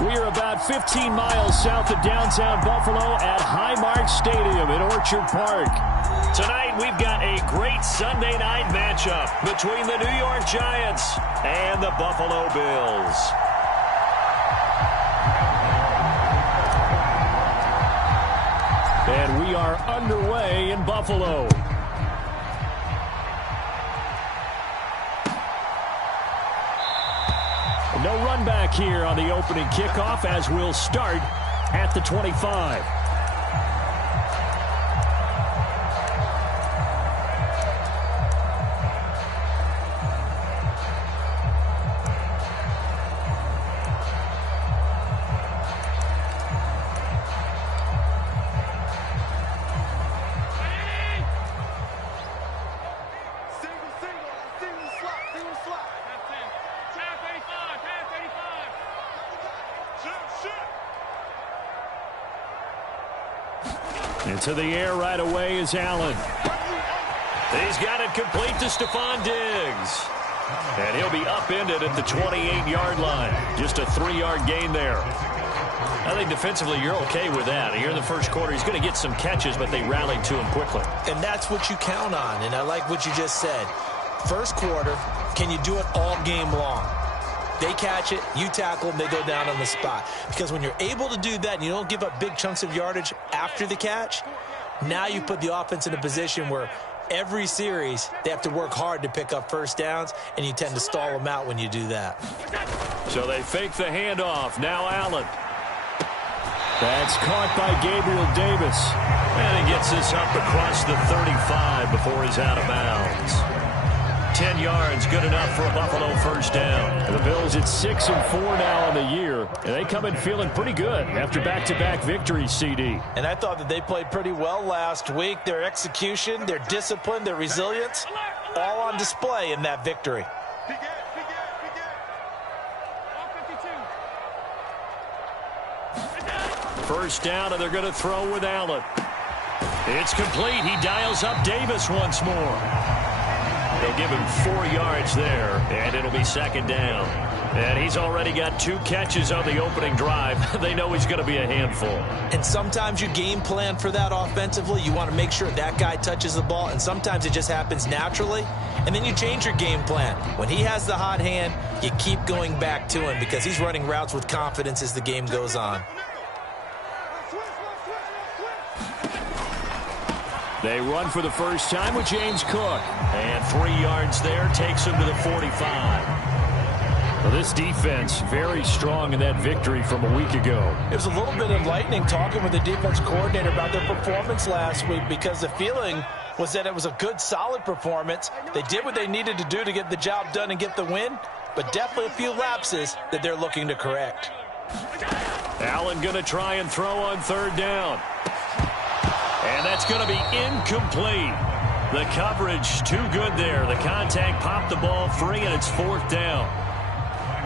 We are about 15 miles south of downtown Buffalo at Highmark Stadium in Orchard Park. Tonight, we've got a great Sunday night matchup between the New York Giants and the Buffalo Bills. And we are underway in Buffalo. No run back here on the opening kickoff as we'll start at the 25. Into the air right away is Allen. He's got it complete to Stephon Diggs. And he'll be upended at the 28-yard line. Just a 3-yard gain there. I think defensively you're okay with that. Here in the first quarter, he's going to get some catches, but they rallied to him quickly. And that's what you count on, and I like what you just said. First quarter, can you do it all game long? They catch it, you tackle them, they go down on the spot. Because when you're able to do that and you don't give up big chunks of yardage after the catch, now you put the offense in a position where every series they have to work hard to pick up first downs, and you tend to stall them out when you do that. So they fake the handoff. Now Allen. That's caught by Gabriel Davis. And he gets this up across the 35 before he's out of bounds. 10 yards, good enough for a Buffalo first down. And the Bills at 6-4 now on the year. And they come in feeling pretty good after back-to-back victories, CD. And I thought that they played pretty well last week. Their execution, their discipline, their resilience, all on display in that victory. First down, and they're going to throw with Allen. It's complete. He dials up Davis once more. They'll give him 4 yards there, and it'll be second down. And he's already got 2 catches on the opening drive. They know he's going to be a handful. And sometimes you game plan for that offensively. You want to make sure that guy touches the ball, and sometimes it just happens naturally. And then you change your game plan. When he has the hot hand, you keep going back to him because he's running routes with confidence as the game goes on. They run for the first time with James Cook. And 3 yards there takes him to the 45. Well, this defense very strong in that victory from a week ago. It was a little bit enlightening talking with the defense coordinator about their performance last week because the feeling was that it was a good, solid performance. They did what they needed to do to get the job done and get the win, but definitely a few lapses that they're looking to correct. Allen going to try and throw on third down. And that's going to be incomplete. The coverage too good there. The contact popped the ball free, and it's fourth down.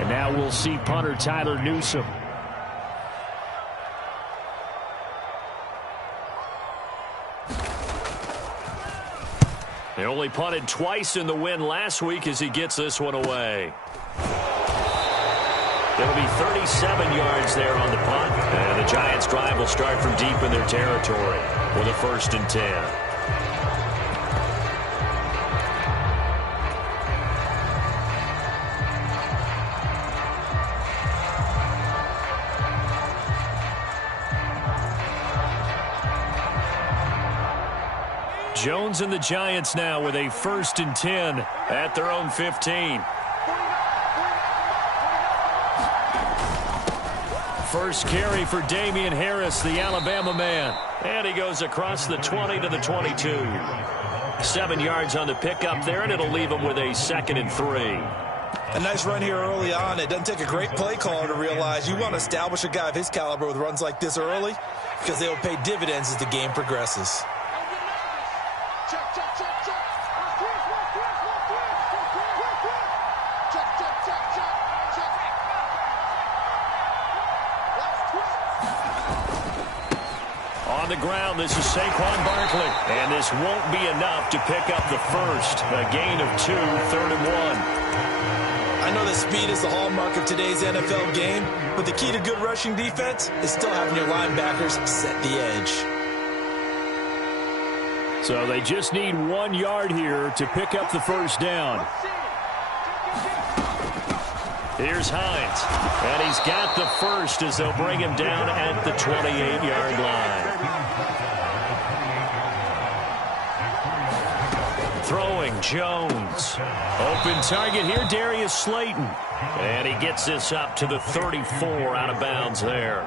And now we'll see punter Tyler Newsome. They only punted twice in the win last week as he gets this one away. It'll be 37 yards there on the punt. And the Giants' drive will start from deep in their territory with a 1st and 10. Jones and the Giants now with a 1st and 10 at their own 15. First carry for Damian Harris, the Alabama man. And he goes across the 20 to the 22. 7 yards on the pickup there, and it'll leave him with a 2nd and 3. A nice run here early on. It doesn't take a great play caller to realize you want to establish a guy of his caliber with runs like this early because they will pay dividends as the game progresses. On the ground, this is Saquon Barkley. And this won't be enough to pick up the first. A gain of 2, 3rd and 1. I know that speed is the hallmark of today's NFL game, but the key to good rushing defense is still having your linebackers set the edge. So they just need 1 yard here to pick up the first down. Here's Hines, and he's got the first as they'll bring him down at the 28-yard line. Throwing Jones. Open target here, Darius Slayton. And he gets this up to the 34 out of bounds there.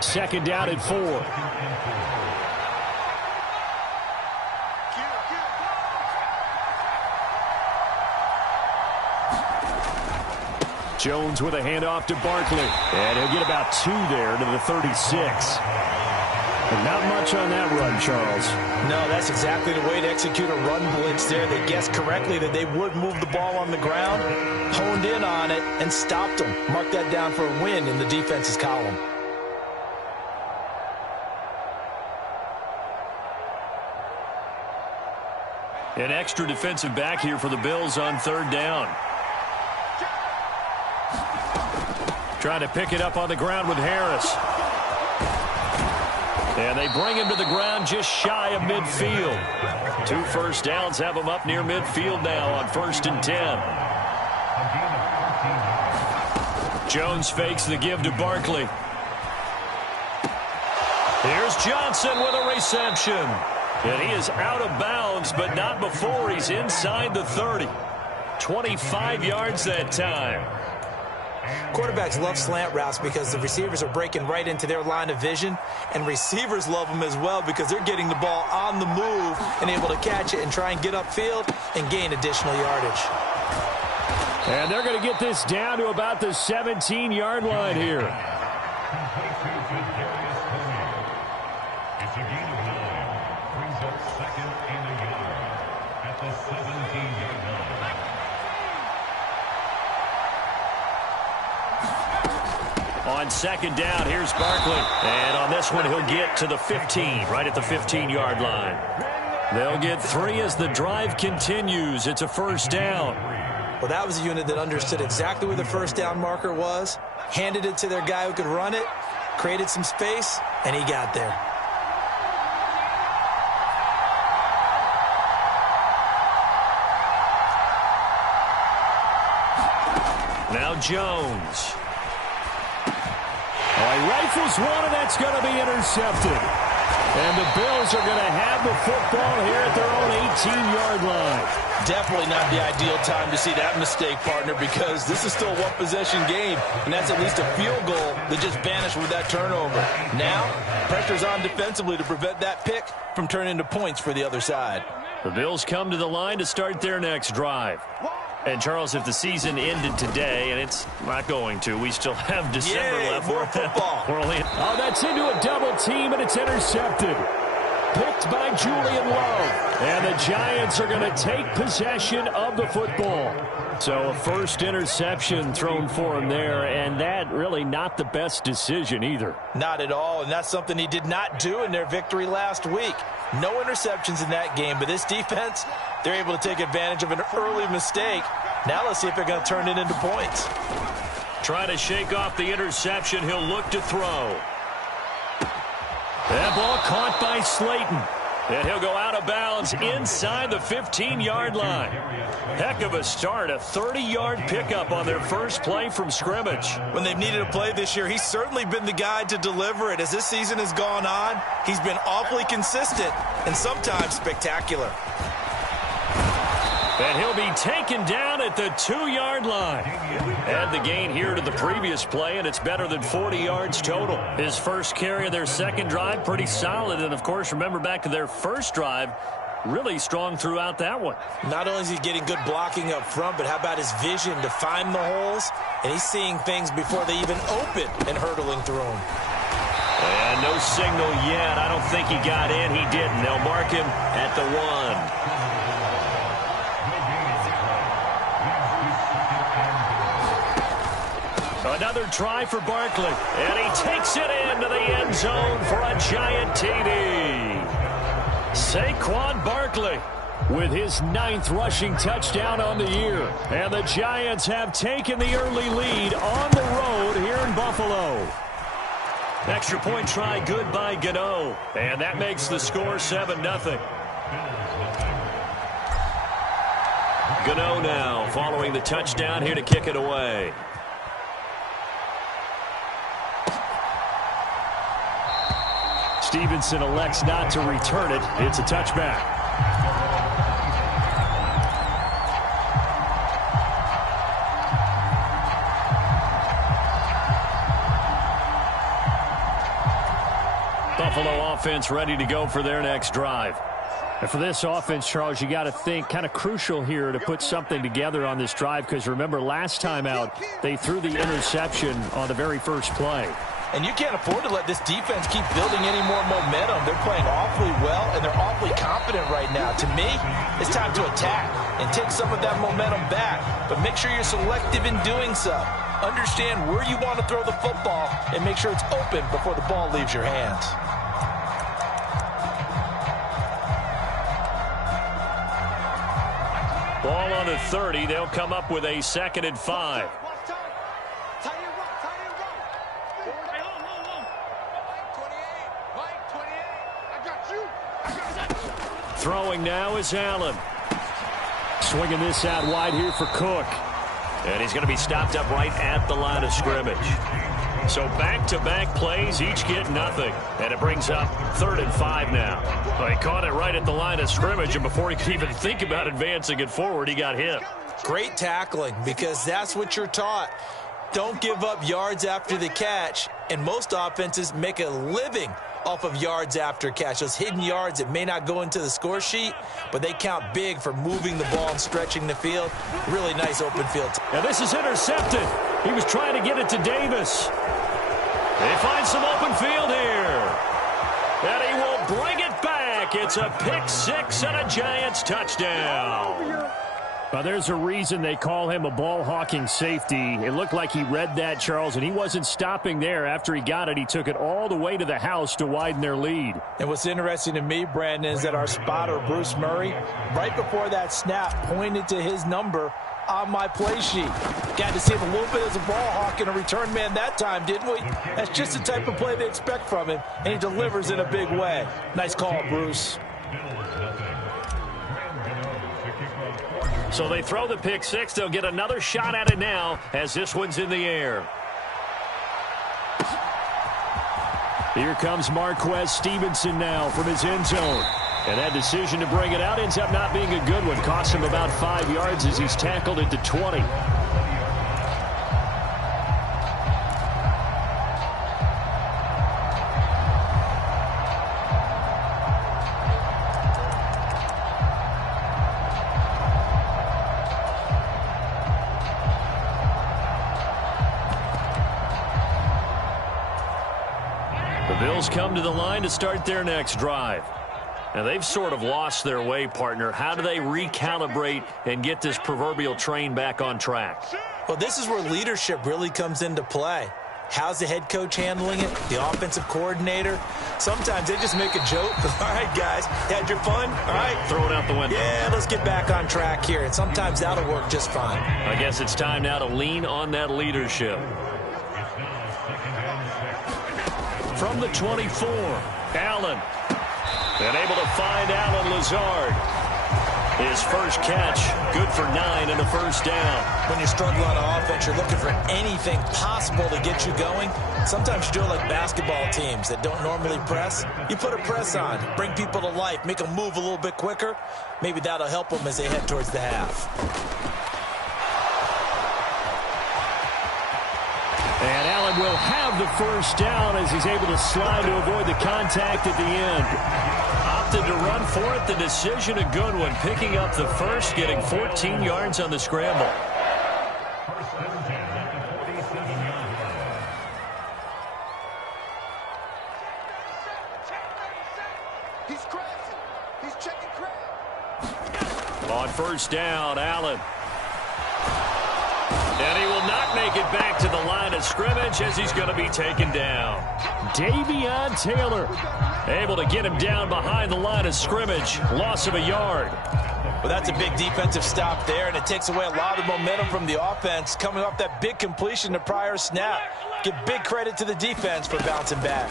Second down and 4. Jones with a handoff to Barkley. And he'll get about 2 there to the 36. And not much on that run, Charles. No, that's exactly the way to execute a run blitz there. They guessed correctly that they would move the ball on the ground, honed in on it, and stopped them. Mark that down for a win in the defense's column. An extra defensive back here for the Bills on third down. Trying to pick it up on the ground with Harris. And they bring him to the ground just shy of midfield. 2 first downs have him up near midfield now on 1st and 10. Jones fakes the give to Barkley. Here's Johnson with a reception. And he is out of bounds, but not before he's inside the 30. 25 yards that time. Quarterbacks love slant routes because the receivers are breaking right into their line of vision, and receivers love them as well because they're getting the ball on the move and able to catch it and try and get upfield and gain additional yardage. And they're going to get this down to about the 17-yard line here. It's a gain of 9. Brings up 2nd and a yard at the 17-yard line. On second down, here's Barkley. And on this one, he'll get to the 15, right at the 15-yard line. They'll get 3 as the drive continues. It's a first down. Well, that was a unit that understood exactly where the first down marker was, handed it to their guy who could run it, created some space, and he got there. Now Jones. He rifles one, and that's going to be intercepted. And the Bills are going to have the football here at their own 18-yard line. Definitely not the ideal time to see that mistake, partner, because this is still a one-possession game, and that's at least a field goal that just vanished with that turnover. Now, pressure's on defensively to prevent that pick from turning into points for the other side. The Bills come to the line to start their next drive. And, Charles, if the season ended today, and it's not going to, we still have December left. More football. Oh, that's into a double team, and it's intercepted. Picked by Julian Love. And the Giants are going to take possession of the football. So a first interception thrown for him there, and that really not the best decision either. Not at all, and that's something he did not do in their victory last week. No interceptions in that game, but this defense, they're able to take advantage of an early mistake. Now let's see if they're going to turn it into points. Trying to shake off the interception. He'll look to throw. That ball caught by Slayton. And he'll go out of bounds inside the 15-yard line. Heck of a start, a 30-yard pickup on their first play from scrimmage. When they've needed a play this year, he's certainly been the guy to deliver it. As this season has gone on, he's been awfully consistent and sometimes spectacular. And he'll be taken down at the 2-yard line. Add the gain here to the previous play, and it's better than 40 yards total. His first carry of their second drive, pretty solid. And, of course, remember back to their first drive, really strong throughout that one. Not only is he getting good blocking up front, but how about his vision to find the holes? And he's seeing things before they even open and hurdling through them. And no signal yet. I don't think he got in. He didn't. They'll mark him at the 1. Another try for Barkley, and he takes it into the end zone for a giant TD. Saquon Barkley with his 9th rushing touchdown on the year. And the Giants have taken the early lead on the road here in Buffalo. Extra point try good by Gano. And that makes the score 7-0. Gano now following the touchdown here to kick it away. Stevenson elects not to return it. It's a touchback. Buffalo offense ready to go for their next drive. And for this offense, Charles, you got to think kind of crucial here to put something together on this drive, because remember last time out they threw the interception on the very first play. And you can't afford to let this defense keep building any more momentum. They're playing awfully well, and they're awfully confident right now. To me, it's time to attack and take some of that momentum back. But make sure you're selective in doing so. Understand where you want to throw the football and make sure it's open before the ball leaves your hands. Ball on the 30. They'll come up with a 2nd and 5. Throwing now is Allen. Swinging this out wide here for Cook. And he's going to be stopped up right at the line of scrimmage. So back-to-back plays, each get nothing. And it brings up 3rd and 5 now. Well, he caught it right at the line of scrimmage, and before he could even think about advancing it forward, he got hit. Great tackling, because that's what you're taught. Don't give up yards after the catch. And most offenses make a living off of yards after catch. Those hidden yards that may not go into the score sheet, but they count big for moving the ball and stretching the field. Really nice open field. Now this is intercepted. He was trying to get it to Davis. They find some open field here. And he will bring it back. It's a pick six and a Giants touchdown. Well, there's a reason they call him a ball-hawking safety. It looked like he read that, Charles, and he wasn't stopping there. After he got it, he took it all the way to the house to widen their lead. And what's interesting to me, Brandon, is that our spotter, Bruce Murray, right before that snap, pointed to his number on my play sheet. Got to see him a little bit as a ball hawk and a return man that time, didn't we? That's just the type of play they expect from him, and he delivers in a big way. Nice call, Bruce. So they throw the pick six. They'll get another shot at it now as this one's in the air. Here comes Marquez Stevenson now from his end zone. And that decision to bring it out ends up not being a good one. Costs him about 5 yards as he's tackled at the 20. The Bills come to the line to start their next drive. Now, they've sort of lost their way, partner. How do they recalibrate and get this proverbial train back on track? Well, this is where leadership really comes into play. How's the head coach handling it? The offensive coordinator? Sometimes they just make a joke. All right, guys, you had your fun? All right. Throw it out the window. Yeah, let's get back on track here. And sometimes that'll work just fine. I guess it's time now to lean on that leadership. From the 24, Allen. And able to find Allen Lazard. His first catch, good for 9 and a first down. When you're struggling on offense, you're looking for anything possible to get you going. Sometimes you do it like basketball teams that don't normally press. You put a press on, bring people to life, make them move a little bit quicker. Maybe that'll help them as they head towards the half. And Allen will have the first down as he's able to slide to avoid the contact at the end. Opted to run for it. The decision a good one. Picking up the first, getting 14 yards on the scramble. First and 10 at the 47-yard line. He's crashing. He's checking crash. On first down, Allen. And he will not make it back to the line of scrimmage as he's going to be taken down. Davion Taylor able to get him down behind the line of scrimmage. Loss of a yard. Well, that's a big defensive stop there, and it takes away a lot of the momentum from the offense coming off that big completion the prior snap. Give big credit to the defense for bouncing back.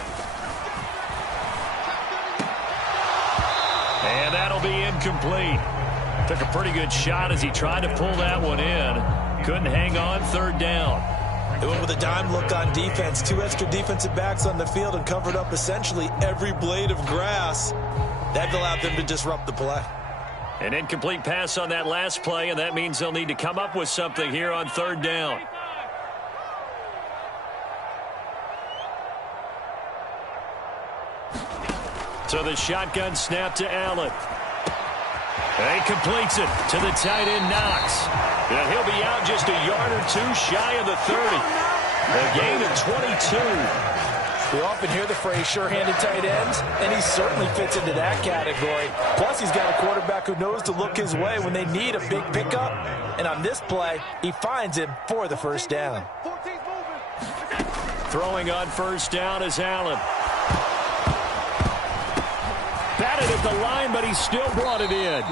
And that'll be incomplete. Took a pretty good shot as he tried to pull that one in. Couldn't hang on, third down. They went with a dime look on defense. 2 extra defensive backs on the field and covered up essentially every blade of grass. That allowed them to disrupt the play. An incomplete pass on that last play, and that means they'll need to come up with something here on third down. So the shotgun snap to Allen. And he completes it to the tight end, Knox. And he'll be out just a yard or two shy of the 30. A gain of 22. We often hear the phrase sure-handed tight ends, and he certainly fits into that category. Plus, he's got a quarterback who knows to look his way when they need a big pickup. And on this play, he finds him for the first down. Throwing on first down is Allen. Batted at the line, but he still brought it in.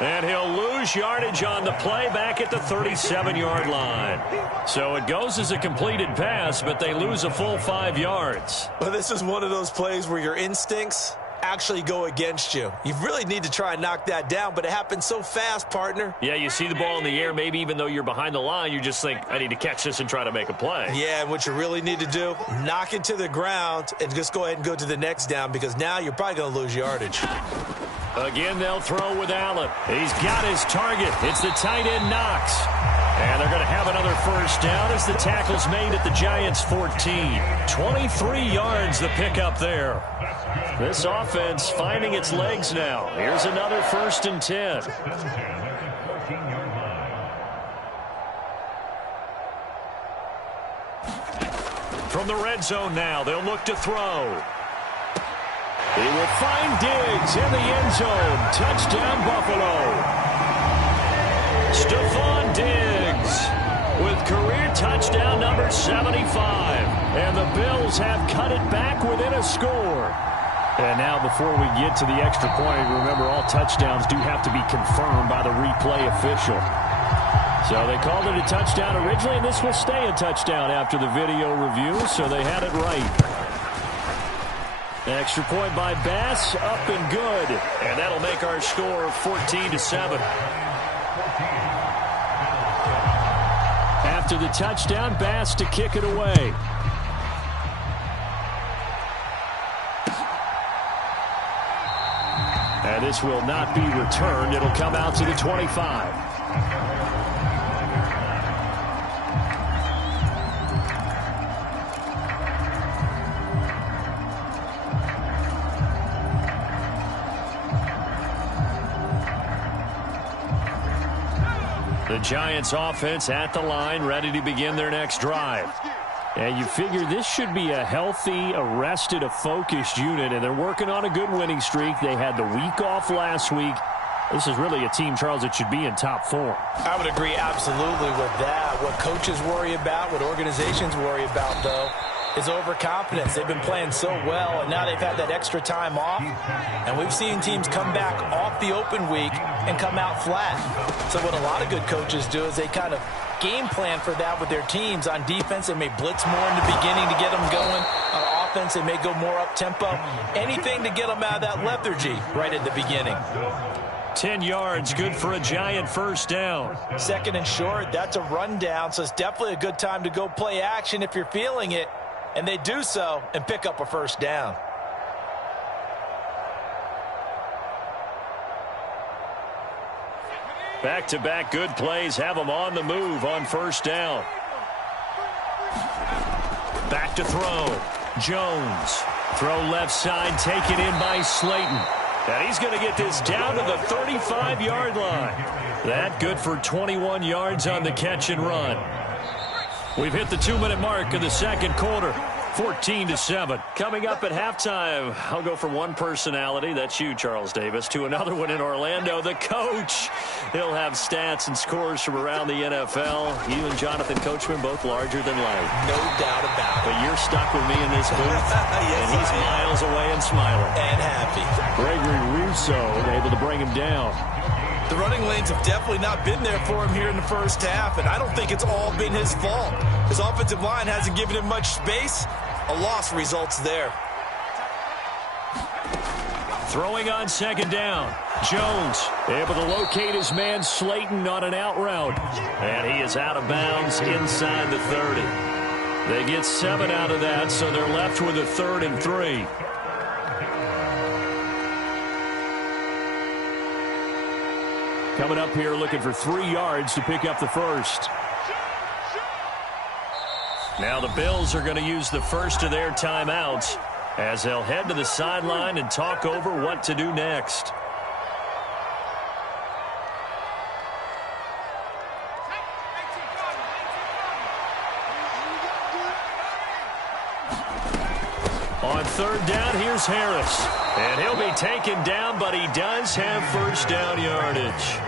And he'll lose yardage on the play back at the 37-yard line. So it goes as a completed pass, but they lose a full 5 yards. Well, this is one of those plays where your instincts actually go against you. You really need to try and knock that down, but it happens so fast, partner. Yeah, you see the ball in the air, maybe even though you're behind the line, you just think, I need to catch this and try to make a play. Yeah, and what you really need to do, knock it to the ground and just go ahead and go to the next down, because now you're probably going to lose yardage. Again, they'll throw with Allen. He's got his target. It's the tight end, Knox. And they're going to have another first down as the tackle's made at the Giants' 14. 23 yards the pickup there. This offense finding its legs now. Here's another 1st and 10. From the red zone now, they'll look to throw. He will find Diggs in the end zone. Touchdown, Buffalo. Stephon Diggs with career touchdown number 75. And the Bills have cut it back within a score. And now before we get to the extra point, remember all touchdowns do have to be confirmed by the replay official. So they called it a touchdown originally, and this will stay a touchdown after the video review, so they had it right. Extra point by Bass, up and good. And that'll make our score 14-7. After the touchdown, Bass to kick it away. And this will not be returned. It'll come out to the 25. The Giants offense at the line, ready to begin their next drive. And you figure this should be a healthy, arrested, a focused unit, and they're working on a good winning streak. They had the week off last week. This is really a team, Charles, that should be in top form. I would agree absolutely with that. What coaches worry about, what organizations worry about, though, is overconfidence. They've been playing so well, and now they've had that extra time off. And we've seen teams come back off the open week and come out flat. So what a lot of good coaches do is they kind of game plan for that with their teams. On defense, they may blitz more in the beginning to get them going. On offense, they may go more up-tempo. Anything to get them out of that lethargy right at the beginning. 10 yards, good for a Giant first down. 2nd and short, that's a rundown, so it's definitely a good time to go play action if you're feeling it. And they do so and pick up a first down. Back-to-back good plays have them on the move on first down. Back to throw. Jones. Throw left side, taken in by Slayton. And he's going to get this down to the 35-yard line. That good for 21 yards on the catch and run. We've hit the 2-minute mark in the second quarter. 14-7. Coming up at halftime, I'll go from one personality, that's you, Charles Davis, to another one in Orlando, the coach. He'll have stats and scores from around the NFL. You and Jonathan Coachman, both larger than life. No doubt about it. But you're stuck with me in this booth, yes, and he's miles away and smiling. And happy. Gregory Rousseau able to bring him down. The running lanes have definitely not been there for him here in the first half, and I don't think it's all been his fault. His offensive line hasn't given him much space. A loss results there. Throwing on second down. Jones able to locate his man Slayton on an out route. And he is out of bounds inside the 30. They get 7 out of that, so they're left with a 3rd and 3. Coming up here looking for 3 yards to pick up the first. Now the Bills are going to use the first of their timeouts as they'll head to the sideline and talk over what to do next. On third down, here's Harris. And he'll be taken down, but he does have first down yardage.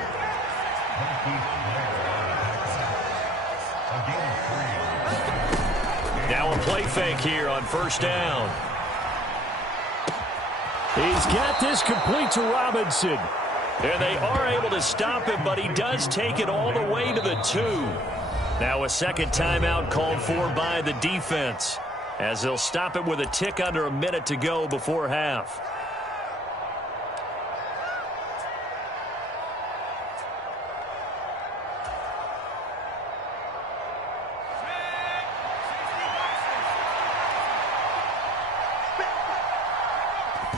Now a play fake here on first down. He's got this complete to Robinson. And they are able to stop him, but he does take it all the way to the 2. Now a second timeout called for by the defense, as they'll stop it with a tick under a minute to go before half.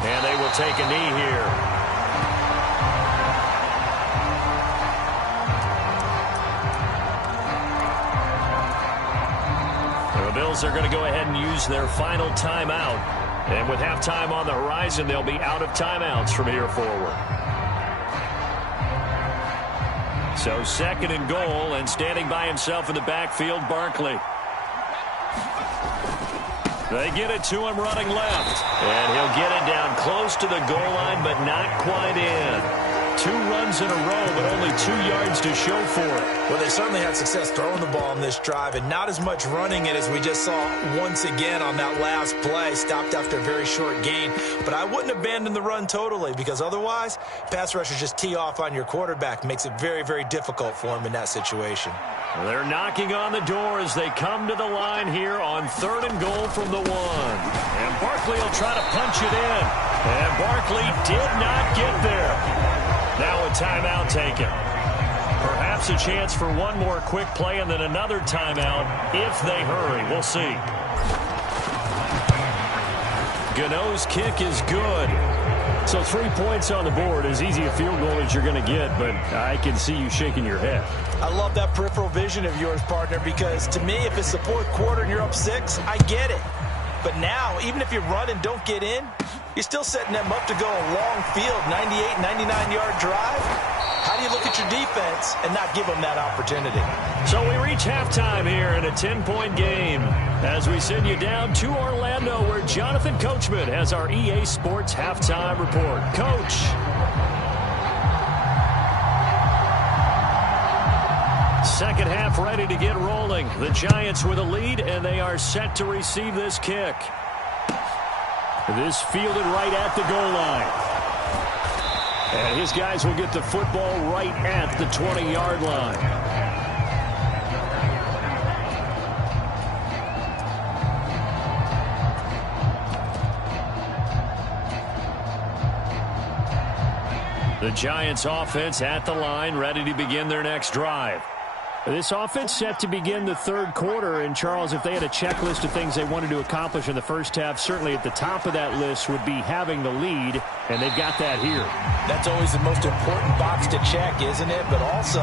And they will take a knee here. The Bills are going to go ahead and use their final timeout. And with halftime on the horizon, they'll be out of timeouts from here forward. So second and goal, and standing by himself in the backfield, Barkley. They get it to him running left. And he'll get it down close to the goal line, but not quite in. 2 runs in a row, but only 2 yards to show for it. Well, they certainly had success throwing the ball in this drive, and not as much running it as we just saw once again on that last play. Stopped after a very short gain. But I wouldn't abandon the run totally, because otherwise, pass rushers just tee off on your quarterback. Makes it very, very difficult for him in that situation. They're knocking on the door as they come to the line here on third and goal from the 1. And Barkley will try to punch it in. And Barkley did not get there. Now a timeout taken. Perhaps a chance for one more quick play and then another timeout if they hurry. We'll see. Gano's kick is good. So 3 points on the board, as easy a field goal as you're going to get, but I can see you shaking your head. I love that peripheral vision of yours, partner, because to me, if it's the 4th quarter and you're up 6, I get it. But now, even if you run and don't get in, you're still setting them up to go a long field, 98, 99-yard drive. How do you look at your defense and not give them that opportunity? So we reach halftime here in a 10-point game as we send you down to Orlando, where Jonathan Coachman has our EA Sports halftime report. Coach. Second half ready to get rolling. The Giants with a lead, and they are set to receive this kick. This fielded right at the goal line. And his guys will get the football right at the 20-yard line. The Giants offense at the line, ready to begin their next drive. This offense set to begin the third quarter, and Charles, if they had a checklist of things they wanted to accomplish in the first half, certainly at the top of that list would be having the lead, and they've got that here. That's always the most important box to check, isn't it? But also,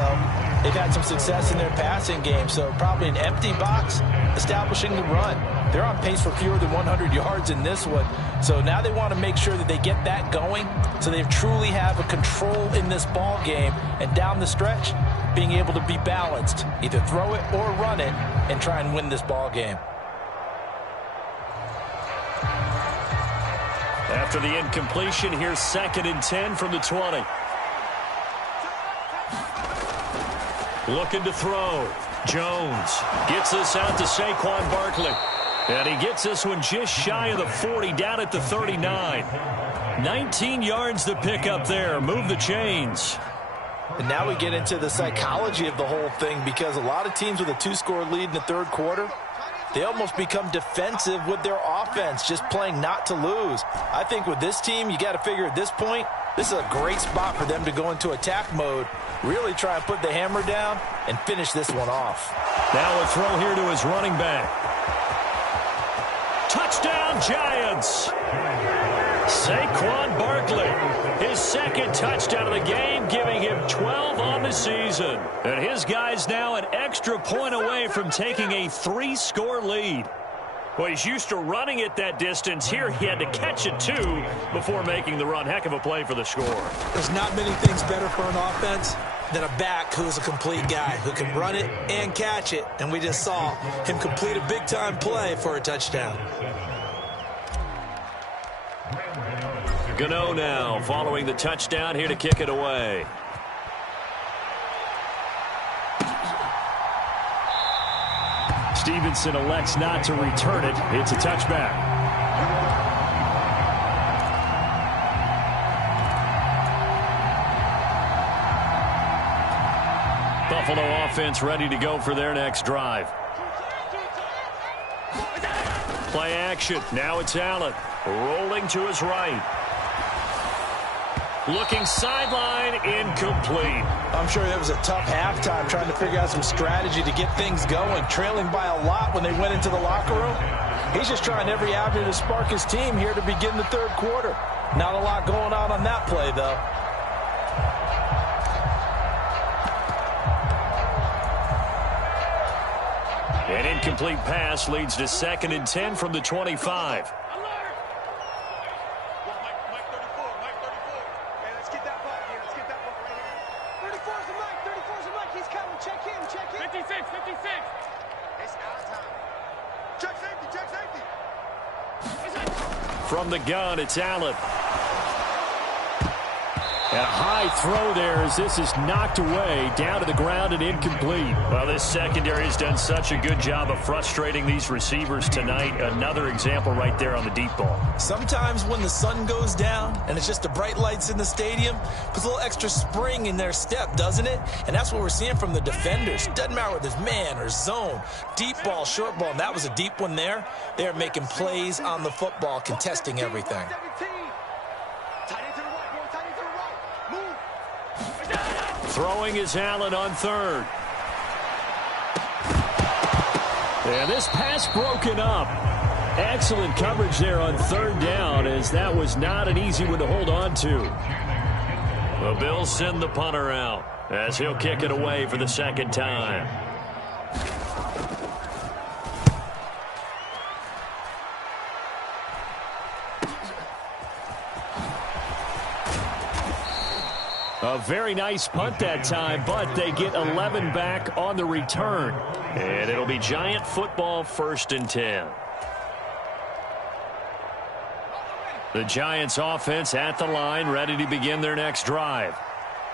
they've had some success in their passing game, so probably an empty box establishing the run. They're on pace for fewer than 100 yards in this one, so now they want to make sure that they get that going so they truly have a control in this ball game, and down the stretch, being able to be balanced, either throw it or run it, and try and win this ball game. After the incompletion, here's 2nd and 10 from the 20. Looking to throw. Jones gets this out to Saquon Barkley. And he gets this one just shy of the 40, down at the 39. 19 yards to pick up there. Move the chains. And now we get into the psychology of the whole thing, because a lot of teams with a 2-score lead in the third quarter, they almost become defensive with their offense, just playing not to lose. I think with this team, you got to figure at this point, this is a great spot for them to go into attack mode, really try and put the hammer down and finish this one off. Now a throw here to his running back. Touchdown, Giants! Saquon Barkley, his second touchdown of the game, giving him 12 on the season. And his guys now an extra point away from taking a 3-score lead. Well, he's used to running it that distance. Here he had to catch it, too, before making the run. Heck of a play for the score. There's not many things better for an offense than a back who's a complete guy, who can run it and catch it. And we just saw him complete a big-time play for a touchdown. Gano now following the touchdown, here to kick it away. Stevenson elects not to return it. It's a touchback. Buffalo offense ready to go for their next drive. Play action. Now it's Allen. Rolling to his right. Looking sideline, incomplete. I'm sure that was a tough halftime trying to figure out some strategy to get things going, trailing by a lot when they went into the locker room. He's just trying every avenue to spark his team here to begin the third quarter. Not a lot going on that play, though. An incomplete pass leads to 2nd and 10 from the 25. From the gun, it's Allen. And a high throw there as this is knocked away, down to the ground and incomplete. Well, this secondary has done such a good job of frustrating these receivers tonight. Another example right there on the deep ball. Sometimes when the sun goes down and it's just the bright lights in the stadium, puts a little extra spring in their step, doesn't it? And that's what we're seeing from the defenders. Doesn't matter whether it's man or zone, deep ball, short ball, and that was a deep one there. They're making plays on the football, contesting everything. Throwing is Allen on third. And this pass broken up. Excellent coverage there on third down, as that was not an easy one to hold on to. The Bills send the punter out as he'll kick it away for the second time. A very nice punt that time, but they get 11 back on the return. And it'll be Giant football, 1st and 10. The Giants offense at the line, ready to begin their next drive.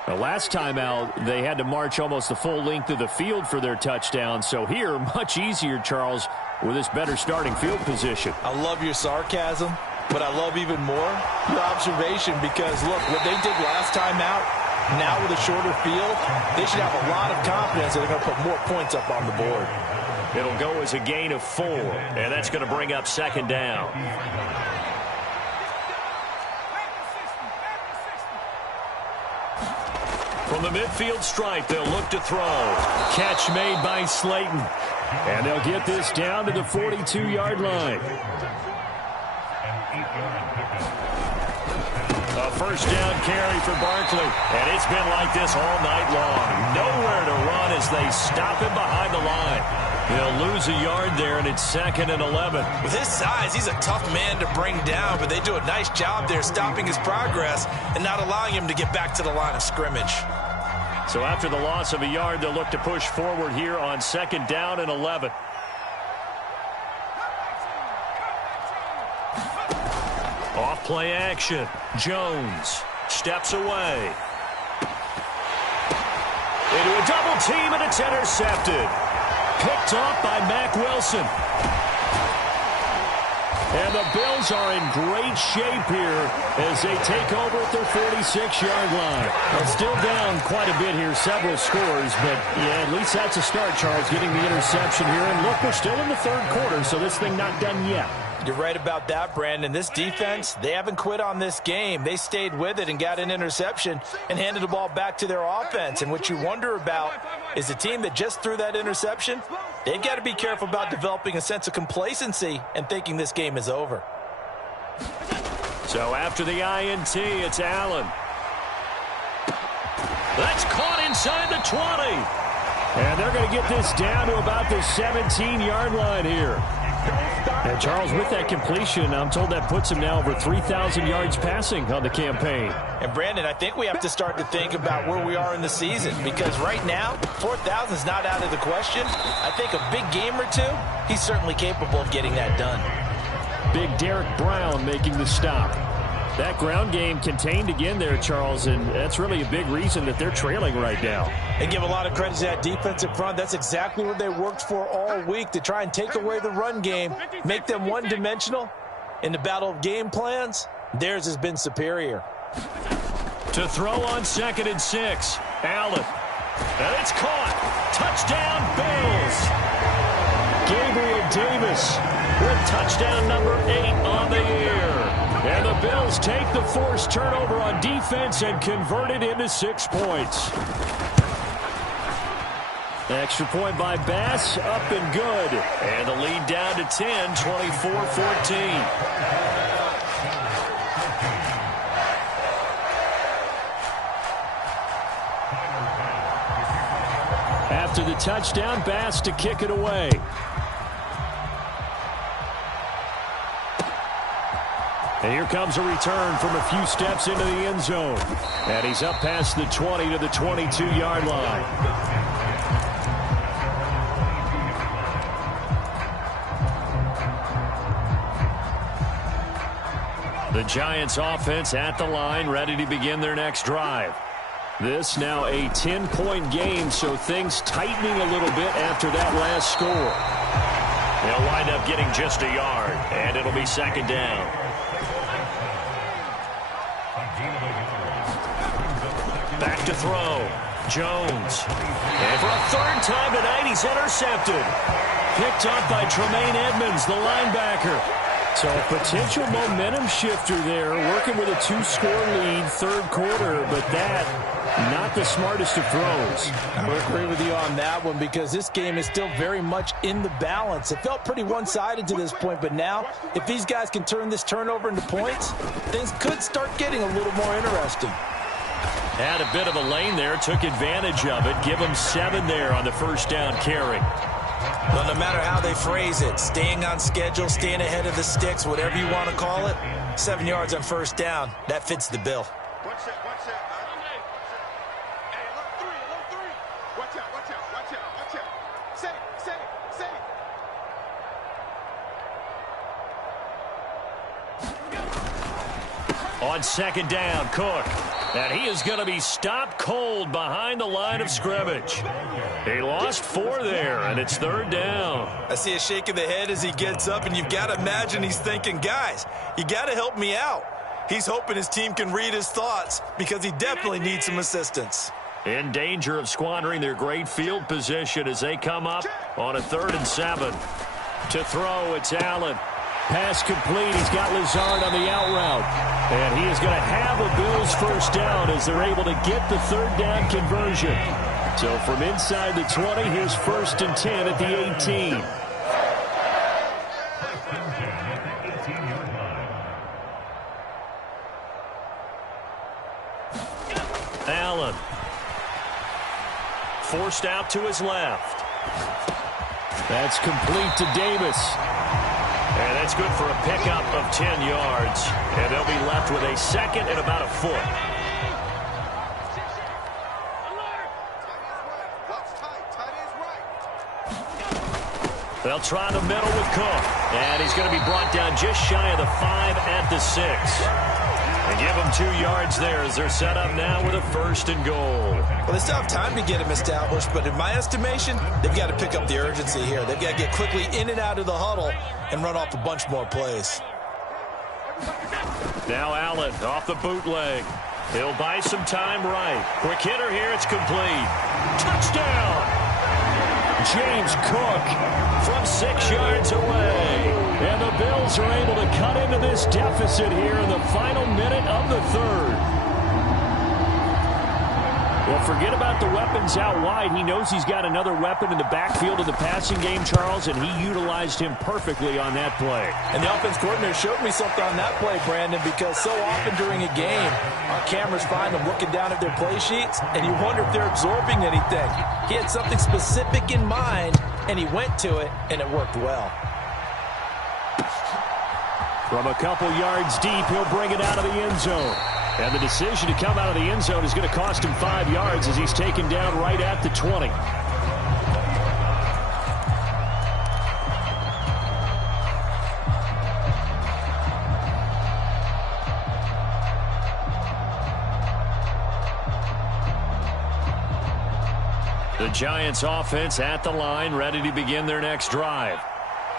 The last time out, they had to march almost the full length of the field for their touchdown. So here, much easier, Charles, with this better starting field position. I love your sarcasm, but I love even more your observation, because, look, what they did last time out, now with a shorter field, they should have a lot of confidence that they're going to put more points up on the board. It'll go as a gain of 4, and that's going to bring up 2nd down. From the midfield stripe, they'll look to throw. Catch made by Slayton. And they'll get this down to the 42-yard line. A 1st down carry for Barkley. And it's been like this all night long. Nowhere to run as they stop him behind the line. He'll lose a yard there, and it's 2nd and 11. With his size, he's a tough man to bring down, but they do a nice job there stopping his progress and not allowing him to get back to the line of scrimmage. So after the loss of a yard, they'll look to push forward here on 2nd down and 11. Off play action. Jones steps away. Into a double team, and it's intercepted. Picked off by Mack Wilson. And the Bills are in great shape here as they take over at their 46-yard line. Well, still down quite a bit here, several scores, but yeah, at least that's a start, Charles, getting the interception here. And look, we're still in the third quarter, so this thing not done yet. You're right about that, Brandon. This defense, they haven't quit on this game. They stayed with it and got an interception and handed the ball back to their offense. And what you wonder about is the team that just threw that interception, they've got to be careful about developing a sense of complacency and thinking this game is over. So after the INT, it's Allen. That's caught inside the 20. And they're going to get this down to about the 17-yard line here. And Charles, with that completion, I'm told that puts him now over 3,000 yards passing on the campaign. And Brandon, I think we have to start to think about where we are in the season, because right now, 4,000 is not out of the question. I think a big game or two, he's certainly capable of getting that done. Big Derek Brown making the stop. That ground game contained again there, Charles, and that's really a big reason that they're trailing right now. They give a lot of credit to that defensive front. That's exactly what they worked for all week, to try and take away the run game, make them one-dimensional. In the battle of game plans, theirs has been superior. To throw on 2nd and 6, Allen. And it's caught. Touchdown, Bills. Gabriel Davis with touchdown number 8 on the year. And the Bills take the forced turnover on defense and convert it into 6 points. Extra point by Bass, up and good. And the lead down to 10, 24-14. After the touchdown, Bass to kick it away. And here comes a return from a few steps into the end zone. And he's up past the 20 to the 22-yard line. The Giants offense at the line, ready to begin their next drive. This now a 10-point game, so things tightening a little bit after that last score. They'll wind up getting just a yard, and it'll be 2nd down. Back to throw. Jones. And for a 3rd time tonight, he's intercepted. Picked up by Tremaine Edmonds, the linebacker. So a potential momentum shifter there, working with a 2-score lead, 3rd quarter, but that, not the smartest of throws. I would agree with you on that one, because this game is still very much in the balance. It felt pretty one-sided to this point, but now, if these guys can turn this turnover into points, things could start getting a little more interesting. Had a bit of a lane there, took advantage of it. Give them 7 there on the 1st down carry. Well, no matter how they phrase it, staying on schedule, staying ahead of the sticks, whatever you want to call it, 7 yards on 1st down, that fits the bill. One set. Hey, look three. Watch out. Say. On 2nd down, Cook. And he is going to be stopped cold behind the line of scrimmage. He lost 4 there, and it's 3rd down. I see a shake of the head as he gets up, and you've got to imagine he's thinking, guys, you got to help me out. He's hoping his team can read his thoughts, because he definitely needs some assistance. In danger of squandering their great field position as they come up on a 3rd and 7. To throw, it's Allen. Pass complete. He's got Lazard on the out route. And he is going to have a Bills 1st down as they're able to get the 3rd down conversion. So from inside the 20, here's 1st and 10 at the 18. Allen. Forced out to his left. That's complete to Davis. And that's good for a pickup of 10 yards. And they'll be left with a 2nd and about a foot. They'll try the middle with Cook. And he's going to be brought down just shy of the 5 at the 6. They give him 2 yards there as they're set up now with a 1st and goal. Well, they still have time to get him established, but in my estimation, they've got to pick up the urgency here. They've got to get quickly in and out of the huddle and run off a bunch more plays. Now Allen off the bootleg. He'll buy some time right. Quick hitter here. It's complete. Touchdown! James Cook from 6 yards away. And the Bills are able to cut into this deficit here in the final minute of the 3rd. Well, forget about the weapons out wide. He knows he's got another weapon in the backfield of the passing game, Charles, and he utilized him perfectly on that play. And the offense coordinator showed me something on that play, Brandon, because so often during a game, our cameras find them looking down at their play sheets, and you wonder if they're absorbing anything. He had something specific in mind, and he went to it, and it worked well. From a couple yards deep, he'll bring it out of the end zone. And the decision to come out of the end zone is going to cost him 5 yards as he's taken down right at the 20. The Giants offense at the line, ready to begin their next drive.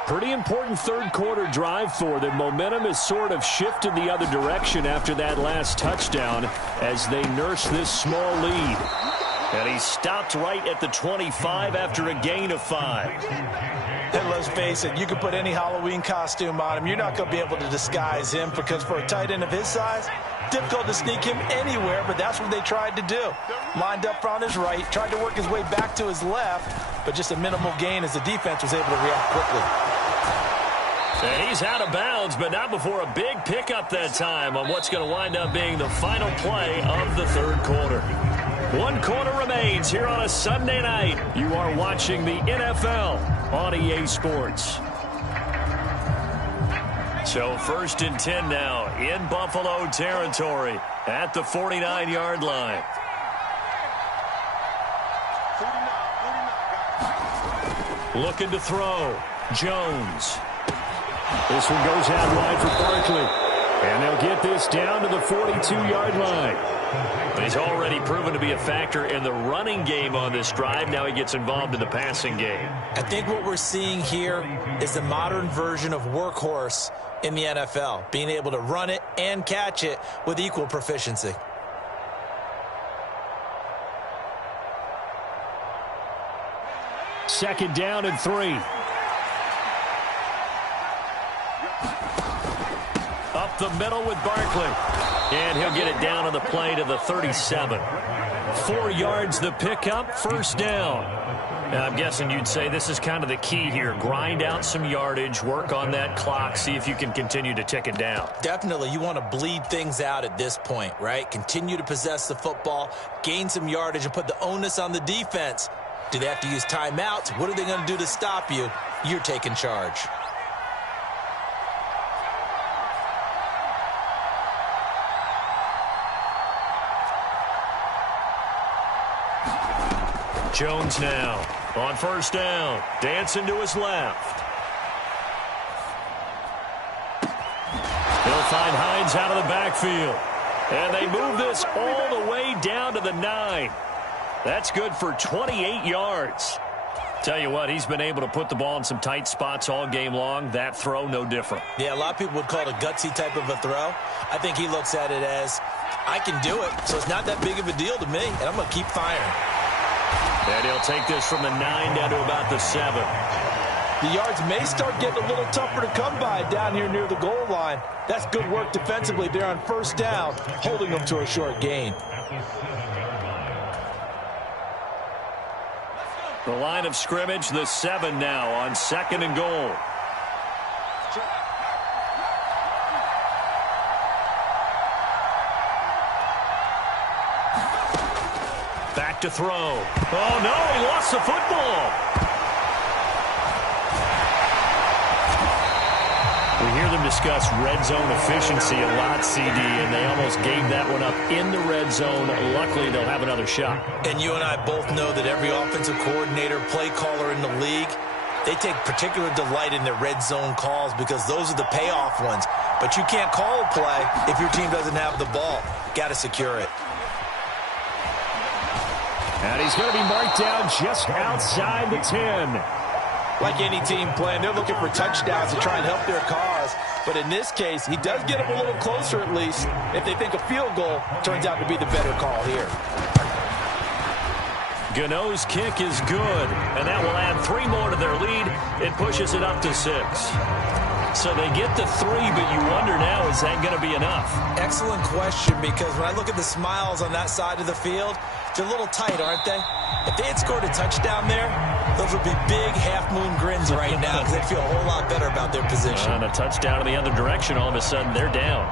Pretty important 3rd quarter drive for them. Momentum has sort of shifted the other direction after that last touchdown as they nurse this small lead. And he stopped right at the 25 after a gain of 5. And let's face it, you can put any Halloween costume on him. You're not going to be able to disguise him because for a tight end of his size, difficult to sneak him anywhere, but that's what they tried to do. Lined up on his right, tried to work his way back to his left, but just a minimal gain as the defense was able to react quickly. And he's out of bounds, but not before a big pickup that time on what's going to wind up being the final play of the 3rd quarter. 1 quarter remains here on a Sunday night. You are watching the NFL on EA Sports. So 1st and 10 now in Buffalo territory at the 49-yard line. Looking to throw. Jones. This one goes out wide for Barkley. And they'll get this down to the 42-yard line. But he's already proven to be a factor in the running game on this drive. Now he gets involved in the passing game. I think what we're seeing here is the modern version of workhorse in the NFL, being able to run it and catch it with equal proficiency. Second down and 3. Up the middle with Barkley. And he'll get it down on the play to the 37. 4 yards the pickup, 1st down. Now, I'm guessing you'd say this is kind of the key here. Grind out some yardage, work on that clock, see if you can continue to tick it down. Definitely. You want to bleed things out at this point, right? Continue to possess the football, gain some yardage, and put the onus on the defense. Do they have to use timeouts? What are they going to do to stop you? You're taking charge. Jones now on 1st down, dancing to his left. He'll find Hines out of the backfield. And they move this all the way down to the 9. That's good for 28 yards. Tell you what, he's been able to put the ball in some tight spots all game long. That throw, no different. Yeah, a lot of people would call it a gutsy type of a throw. I think he looks at it as, I can do it, so it's not that big of a deal to me, and I'm going to keep firing. And he'll take this from the 9 down to about the 7. The yards may start getting a little tougher to come by down here near the goal line. That's good work defensively there on 1st down, holding them to a short gain. The line of scrimmage, the 7 now on 2nd and goal. Back to throw. Oh, no, he lost the football. We hear them discuss red zone efficiency a lot, CD, and they almost gave that one up in the red zone. Luckily, they'll have another shot. And you and I both know that every offensive coordinator, play caller in the league They take particular delight in their red zone calls because those are the payoff ones. But you can't call a play if your team doesn't have the ball. Got to secure it. And he's going to be marked down just outside the 10. Like any team playing, they're looking for touchdowns to try and help their cause. But in this case, he does get them a little closer at least if they think a field goal turns out to be the better call here. Gano's kick is good, and that will add 3 more to their lead. It pushes it up to 6. So they get the 3, but you wonder now, is that going to be enough? Excellent question, because when I look at the smiles on that side of the field, they're a little tight, aren't they? If they had scored a touchdown there, those would be big half-moon grins right now because they'd feel a whole lot better about their position. And a touchdown in the other direction, all of a sudden they're down.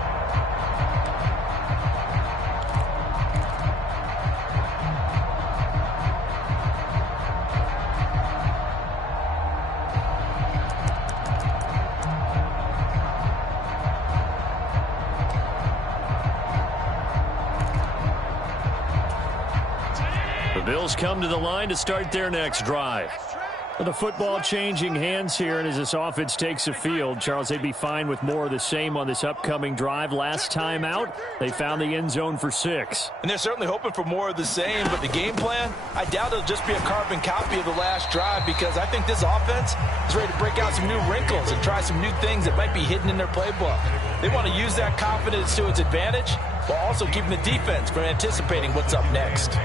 The Bills come to the line to start their next drive. The football changing hands here, and as this offense takes the field, Charles, they'd be fine with more of the same on this upcoming drive. Last time out, they found the end zone for 6. And they're certainly hoping for more of the same, but the game plan, I doubt it'll just be a carbon copy of the last drive because I think this offense is ready to break out some new wrinkles and try some new things that might be hidden in their playbook. They want to use that confidence to its advantage while also keeping the defense from anticipating what's up next.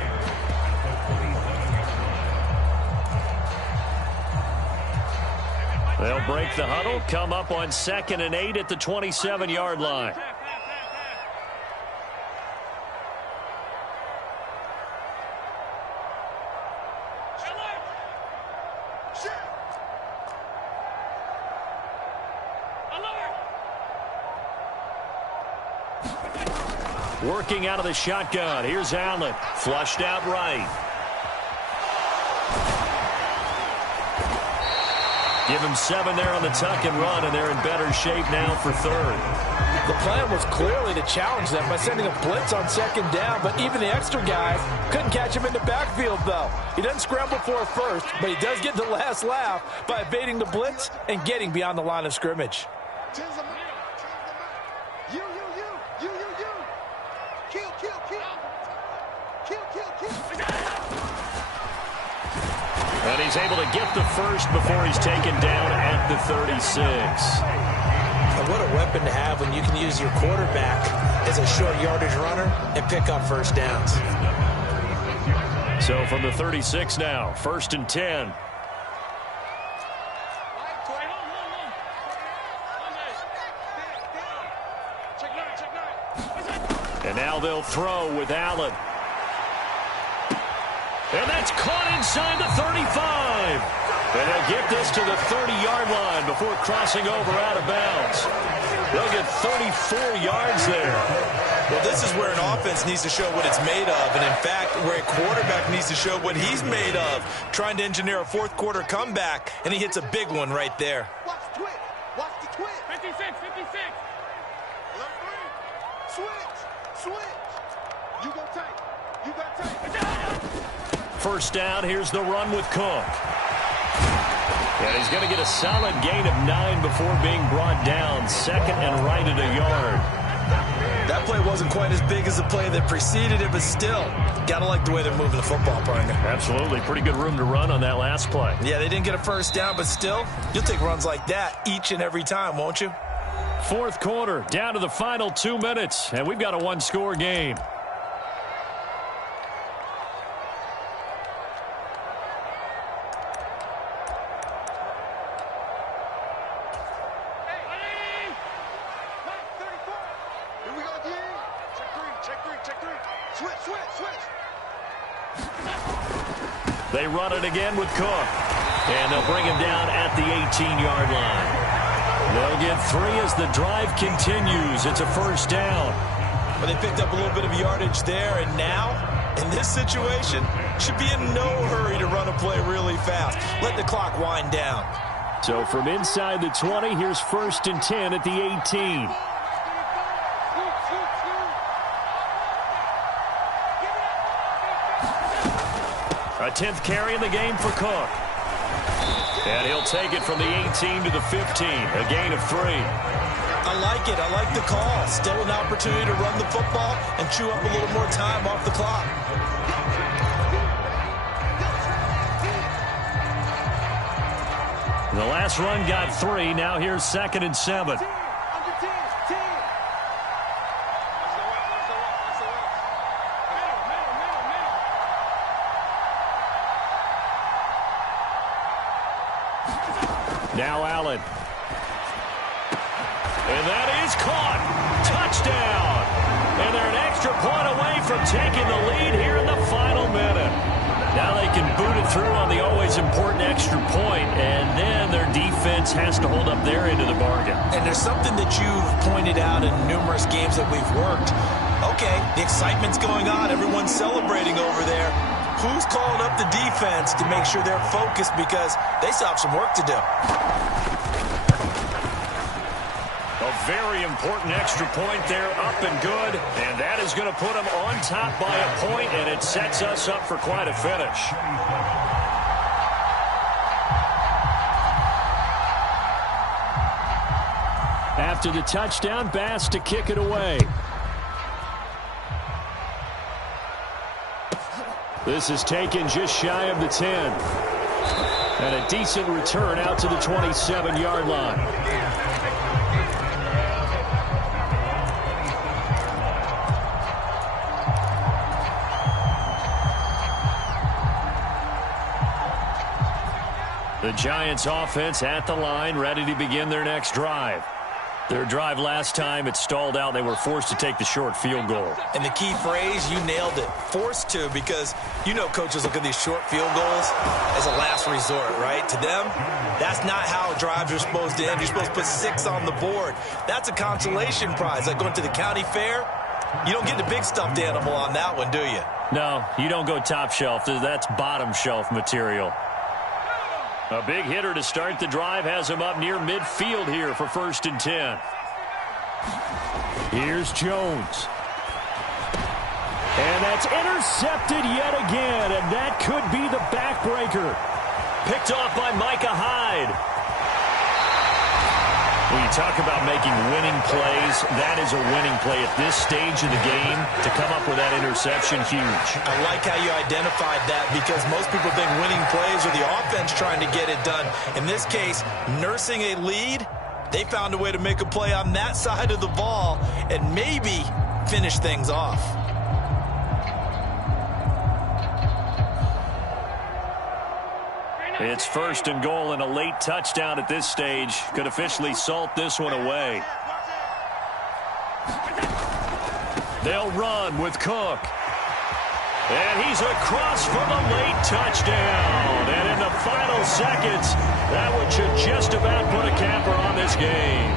They'll break the huddle, come up on 2nd and 8 at the 27-yard line. Working out of the shotgun. Here's Allen. Flushed out right. Give him 7 there on the tuck and run, and they're in better shape now for 3rd. The plan was clearly to challenge them by sending a blitz on 2nd down, but even the extra guys couldn't catch him in the backfield, though. He doesn't scramble for it first, but he does get the last laugh by evading the blitz and getting beyond the line of scrimmage. And he's able to get the first before he's taken down at the 36. And what a weapon to have when you can use your quarterback as a short yardage runner and pick up first downs. So from the 36 now, 1st and 10. And now they'll throw with Allen. And that's caught inside the 35. And they'll get this to the 30-yard line before crossing over out of bounds. They'll get 34 yards there. Well, this is where an offense needs to show what it's made of. And, in fact, where a quarterback needs to show what he's made of, trying to engineer a fourth-quarter comeback, and he hits a big one right there. Watch the twitch. Watch the twitch. 56, 56. Switch. You go tight. You got tight. 1st down, here's the run with Cook. And he's going to get a solid gain of 9 before being brought down. 2nd and right at a yard. That play wasn't quite as big as the play that preceded it, but still, got to like the way they're moving the football, partner. Absolutely. Pretty good room to run on that last play. Yeah, they didn't get a 1st down, but still, you'll take runs like that each and every time, won't you? 4th quarter, down to the final 2 minutes, and we've got a 1-score game. They run it again with Cook. And they'll bring him down at the 18-yard line. They'll get 3 as the drive continues. It's a 1st down. But they picked up a little bit of yardage there, and now, in this situation, should be in no hurry to run a play really fast. Let the clock wind down. So from inside the 20, here's 1st and 10 at the 18. A 10th carry in the game for Cook. And he'll take it from the 18 to the 15, a gain of 3. I like it. I like the call. Still an opportunity to run the football and chew up a little more time off the clock. The last run got 3. Now here's 2nd and 7. Now Allen. And that is caught. Touchdown. And they're an extra point away from taking the lead here in the final minute. Now they can boot it through on the always important extra point, and then their defense has to hold up their end of the bargain. And there's something that you've pointed out in numerous games that we've worked. Okay, the excitement's going on. Everyone's celebrating over there. Who's calling up the defense to make sure they're focused because they still have some work to do? A very important extra point there, up and good. And that is going to put them on top by a point, and it sets us up for quite a finish. After the touchdown, Bass to kick it away. This is taken just shy of the 10. And a decent return out to the 27-yard line. The Giants offense at the line, ready to begin their next drive. Their drive last time, it stalled out. They were forced to take the short field goal. And the key phrase, you nailed it, forced to, because you know coaches look at these short field goals as a last resort, right? To them, that's not how drives are supposed to end. You're supposed to put 6 on the board. That's a consolation prize, like going to the county fair. You don't get the big stuffed animal on that one, do you? No, you don't go top shelf. That's bottom shelf material. A big hitter to start the drive has him up near midfield here for 1st and 10. Here's Jones. And that's intercepted yet again, and that could be the backbreaker. Picked off by Micah Hyde. When you talk about making winning plays, that is a winning play at this stage of the game. To come up with that interception, huge. I like how you identified that, because most people think winning plays are the offense trying to get it done. In this case, nursing a lead, they found a way to make a play on that side of the ball and maybe finish things off. It's 1st and goal, and a late touchdown at this stage could officially salt this one away. They'll run with Cook. And he's across for the late touchdown. And in the final seconds, that one should just about put a capper on this game.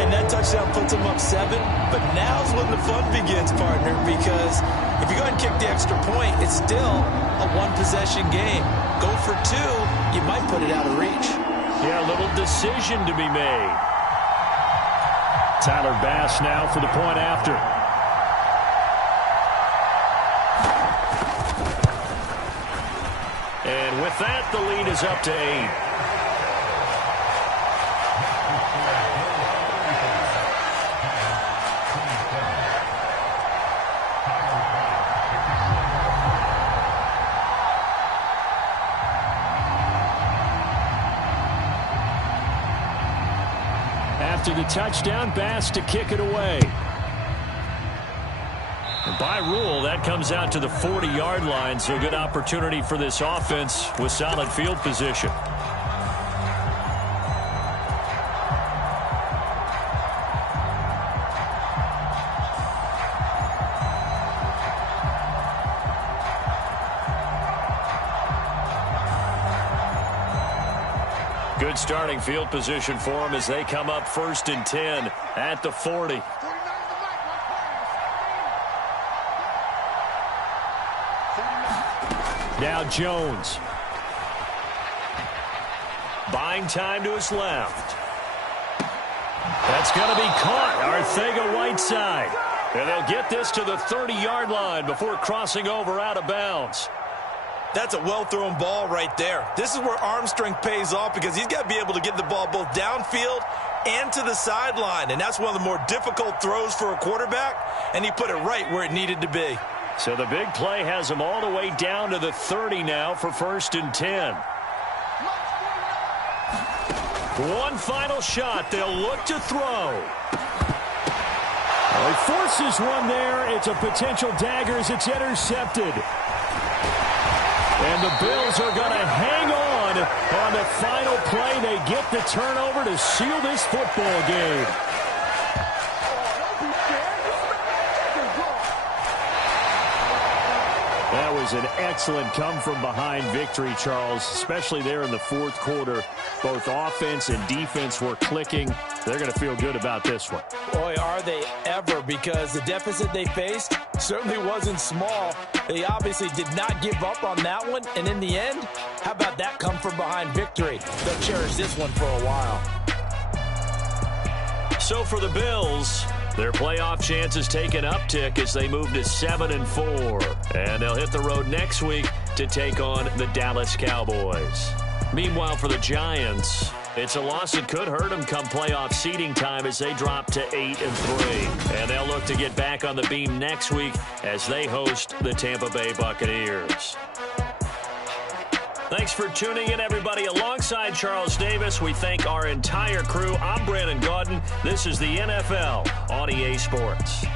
And that touchdown puts them up 7. But now's when the fun begins, partner, because if you go ahead and kick the extra point, it's still a one-possession game. Go for 2, you might put it out of reach. Yeah, a little decision to be made. Tyler Bass now for the point after. And with that, the lead is up to 8. After the touchdown, Bass to kick it away. And by rule, that comes out to the 40-yard line, so a good opportunity for this offense with solid field position. Good starting field position for them as they come up 1st and 10 at the 40. Now Jones. Buying time to his left. That's going to be caught. Arcega-Whiteside. And they'll get this to the 30-yard line before crossing over out of bounds. That's a well-thrown ball right there. This is where arm strength pays off because he's got to be able to get the ball both downfield and to the sideline, and that's one of the more difficult throws for a quarterback, and he put it right where it needed to be. So the big play has him all the way down to the 30 now for 1st and 10. One final shot. They'll look to throw. He forces one there. It's a potential dagger as it's intercepted. And the Bills are going to hang on the final play. They get the turnover to seal this football game. That was an excellent come-from-behind victory, Charles, especially there in the fourth quarter. Both offense and defense were clicking. They're going to feel good about this one. Boy, are they ever, because the deficit they faced certainly wasn't small. They obviously did not give up on that one, and in the end, how about that come-from-behind victory? They'll cherish this one for a while. So for the Bills, their playoff chances take an uptick as they move to 7-4. And they'll hit the road next week to take on the Dallas Cowboys. Meanwhile, for the Giants, it's a loss that could hurt them come playoff seeding time as they drop to 8-3. And they'll look to get back on the beam next week as they host the Tampa Bay Buccaneers. Thanks for tuning in, everybody. Alongside Charles Davis, we thank our entire crew. I'm Brandon Gaudin. This is the NFL on EA Sports.